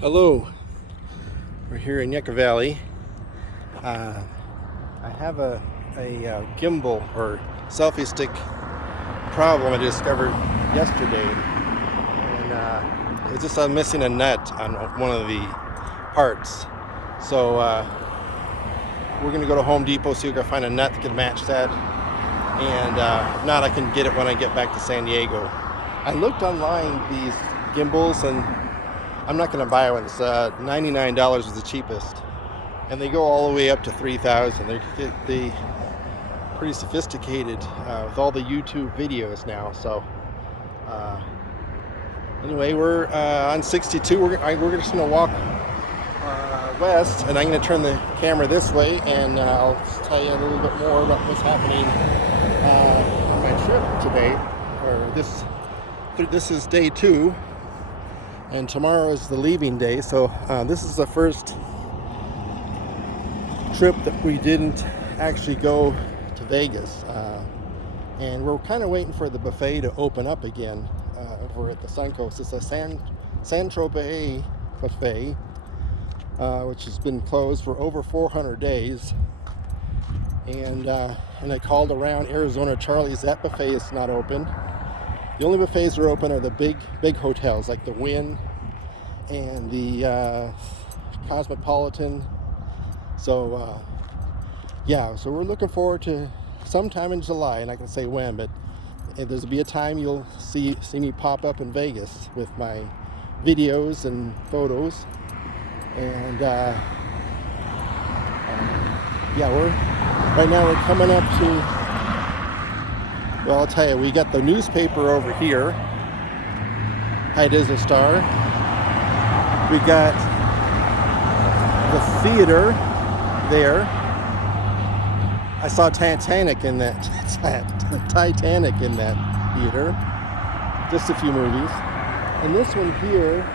Hello, we're here in Yucca Valley. I have a gimbal or selfie stick problem I discovered yesterday, and it's just I'm missing a nut on one of the parts. So we're gonna go to Home Depot, see if we can find a nut that can match that, and if not, I can get it when I get back to San Diego. I looked online these gimbals and I'm not going to buy one. It's $99 is the cheapest, and they go all the way up to $3,000. They pretty sophisticated with all the YouTube videos now. So anyway, we're on 62. We're just going to walk west, and I'm going to turn the camera this way, and I'll tell you a little bit more about what's happening on my trip today. Or this is day 2. And tomorrow is the leaving day, so this is the first trip that we didn't actually go to Vegas. And we're kind of waiting for the buffet to open up again over at the Suncoast. It's a San Tropez buffet, which has been closed for over 400 days. And I called around Arizona Charlie's. That buffet is not open. The only buffets that are open are the big hotels like the Wynn and the Cosmopolitan. So so we're looking forward to sometime in July, and I can say when, but there'll be a time you'll see me pop up in Vegas with my videos and photos. And we're coming up to. Well, I'll tell you, we got the newspaper over here, High Desert Star. We got the theater there. I saw Titanic in that theater. Just a few movies. And this one here,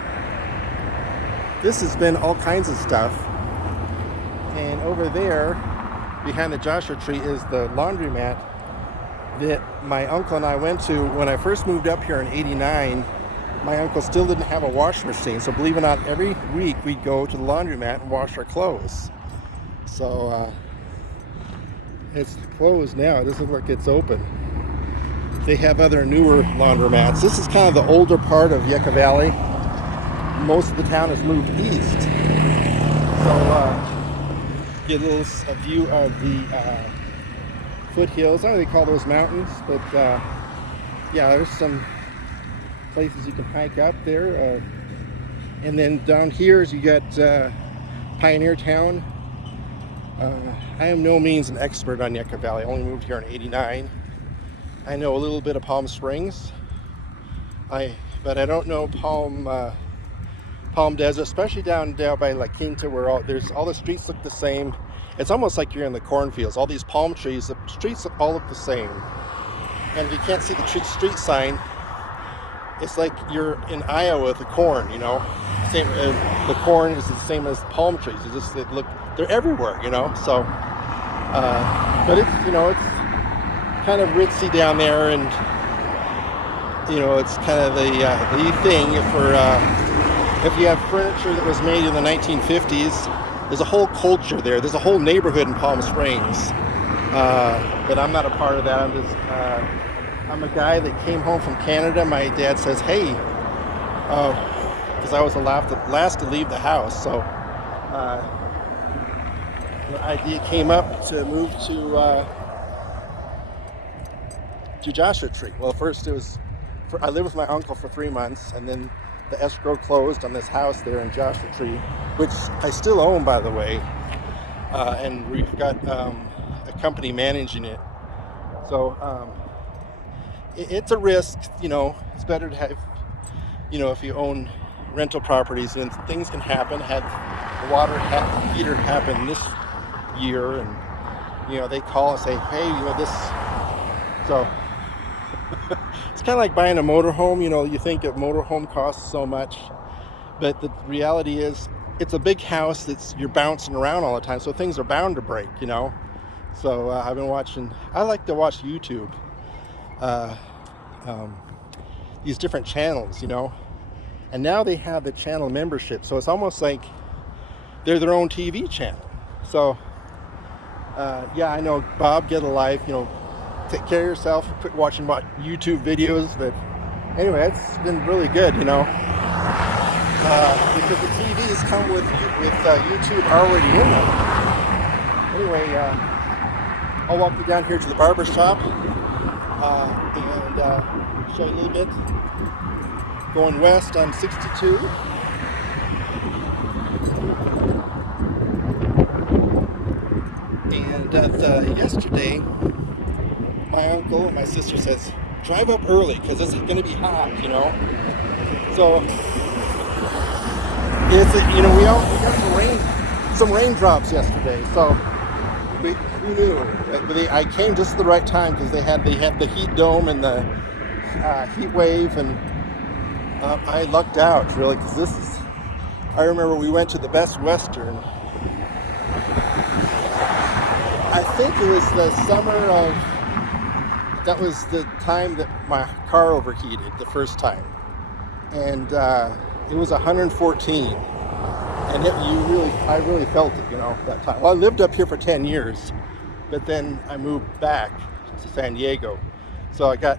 this has been all kinds of stuff. And over there, behind the Joshua tree, is the laundromat that my uncle and I went to when I first moved up here in '89. My uncle still didn't have a washing machine, so believe it or not, every week we'd go to the laundromat and wash our clothes. So it's closed now. It doesn't look like it's open. They have other newer laundromats. This is kind of the older part of Yucca Valley. Most of the town has moved east. So get a view of the foothills. I don't know what they call those mountains, but there's some places you can hike up there. And then down here is you got Pioneer Town. I am no means an expert on Yucca Valley. I only moved here in '89. I know a little bit of Palm Springs, but I don't know Palm Desert, especially down by La Quinta, where all the streets look the same. It's almost like you're in the cornfields. All these palm trees, the streets all look the same. And if you can't see the street sign, it's like you're in Iowa with the corn, Same, the corn is the same as palm trees. They're everywhere, So, but it's kind of ritzy down there, and it's kind of the thing for if you have furniture that was made in the 1950s. There's a whole culture there. There's a whole neighborhood in Palm Springs. But I'm not a part of that. I'm a guy that came home from Canada. My dad says, hey, because I was the last to leave the house. So the idea came up to move to Joshua Tree. Well, first I lived with my uncle for 3 months, and then the escrow closed on this house there in Joshua Tree, which I still own, by the way, and we've got a company managing it. So it's a risk, It's better to have, if you own rental properties, and things can happen. Had the water heater happen this year, and they call and say, hey, this. So it's kind of like buying a motorhome. You think a motorhome costs so much, but the reality is it's a big house you're bouncing around all the time, so things are bound to break, So I like to watch YouTube, these different channels, And now they have the channel membership, so it's almost like they're their own TV channel. So yeah, I know, Bob, get a life, take care of yourself, quit watching YouTube videos. But anyway, it's been really good, because the TVs come with YouTube already in them. Anyway, I'll walk you down here to the barber shop and show you a little bit. Going west on 62. And yesterday, my uncle and my sister says, drive up early because it's going to be hot, So it's we got some raindrops yesterday. So we knew. I came just at the right time because they had the heat dome and the heat wave, and I lucked out really, because I remember we went to the Best Western. I think it was the summer that was the time that my car overheated the first time. And it was 114. And I really felt it, that time. Well, I lived up here for 10 years, but then I moved back to San Diego. So I got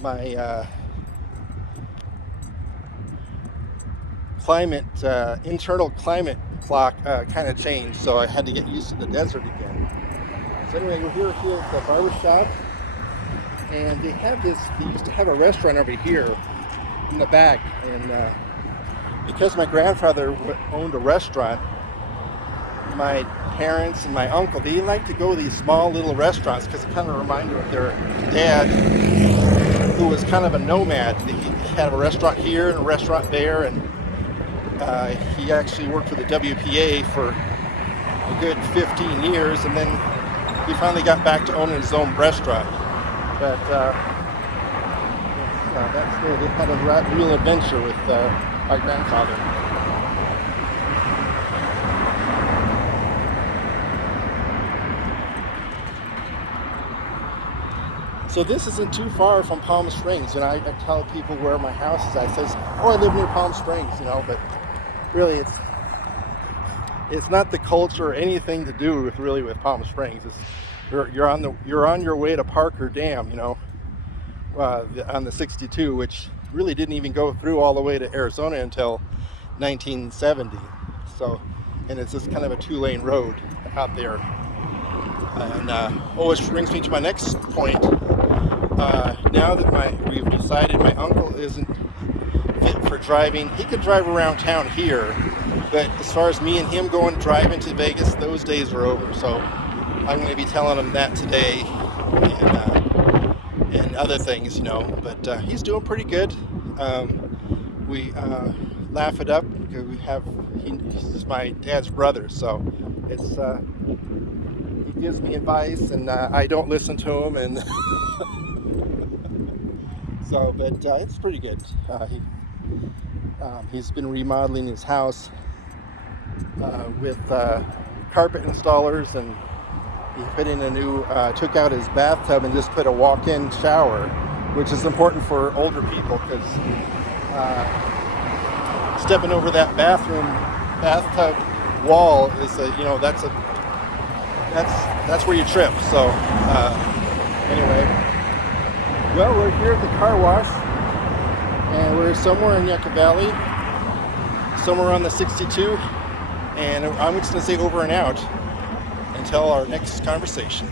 my internal climate clock kind of changed, so I had to get used to the desert again. So anyway, we're here at the barber shop, and they used to have a restaurant over here in the back, and because my grandfather owned a restaurant, my parents and my uncle, they like to go to these small little restaurants because it kind of reminded them of their dad, who was kind of a nomad. He had a restaurant here and a restaurant there, and he actually worked for the WPA for a good 15 years, and then he finally got back to owning his own restaurant. But that's good. They had a real adventure with my grandfather. So this isn't too far from Palm Springs, and I tell people where my house is. I says, I live near Palm Springs, but really it's not the culture or anything to do with Palm Springs. You're on your way to Parker Dam, on the 62, which really didn't even go through all the way to Arizona until 1970. So, and it's just kind of a 2-lane road out there. And which brings me to my next point. Now that we've decided my uncle isn't fit for driving, he can drive around town here, but as far as me and him going driving to Vegas, those days are over. So I'm going to be telling him that today, and other things, But he's doing pretty good. We laugh it up because he's my dad's brother, so it's he gives me advice, and I don't listen to him, and so, but it's pretty good. He's been remodeling his house with carpet installers, and he put in took out his bathtub and just put a walk-in shower, which is important for older people, because stepping over that bathtub wall is that's where you trip. So anyway, well, we're here at the car wash, and we're somewhere in Yucca Valley, somewhere on the 62, and I'm just going to say over and out until our next conversation.